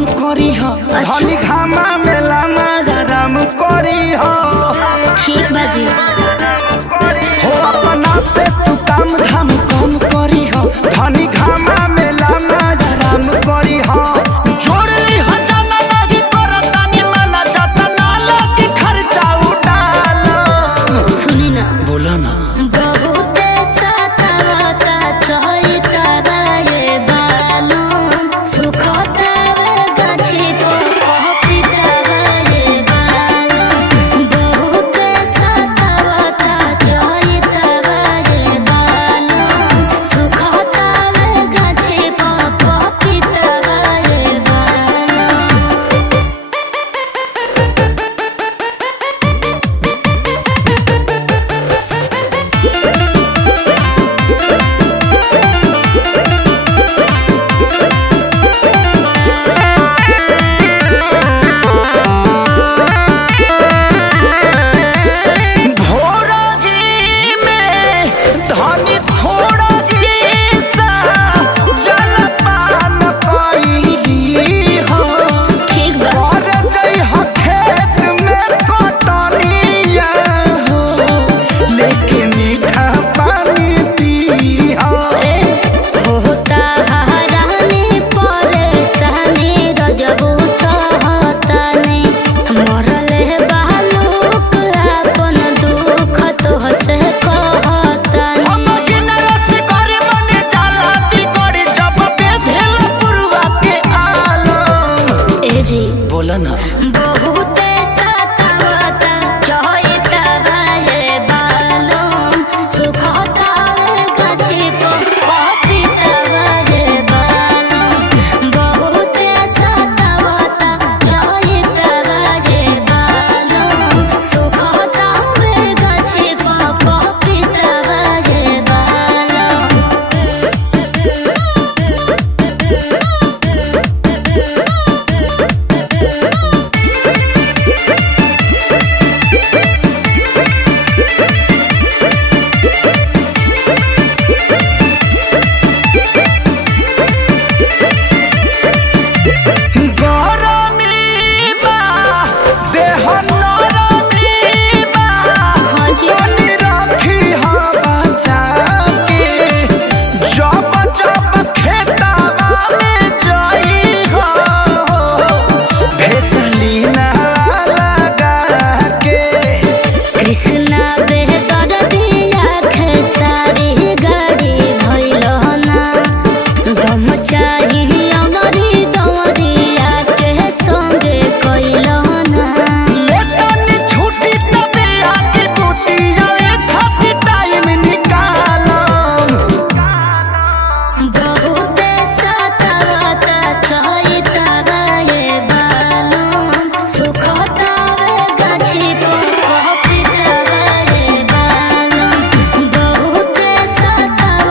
कम करी हो धनी घामा मेला राम करी हो। ठीक बाजी हो अपना पे तू काम धाम कम करी हो धनी घामा मेला राम करी हो। जोड़ली हो जाना लगी करतानी माना जाता ना लगी खर्चा उड़ाल। सुनी ना बोला ना बहुत सतावता चहिता बाये बालू सुखता गाछी पपिता बाये बालू बहुत सतावता चहिता बाये बालू सुखता गाछी पपिता बाये बालू। बोला ना बहुत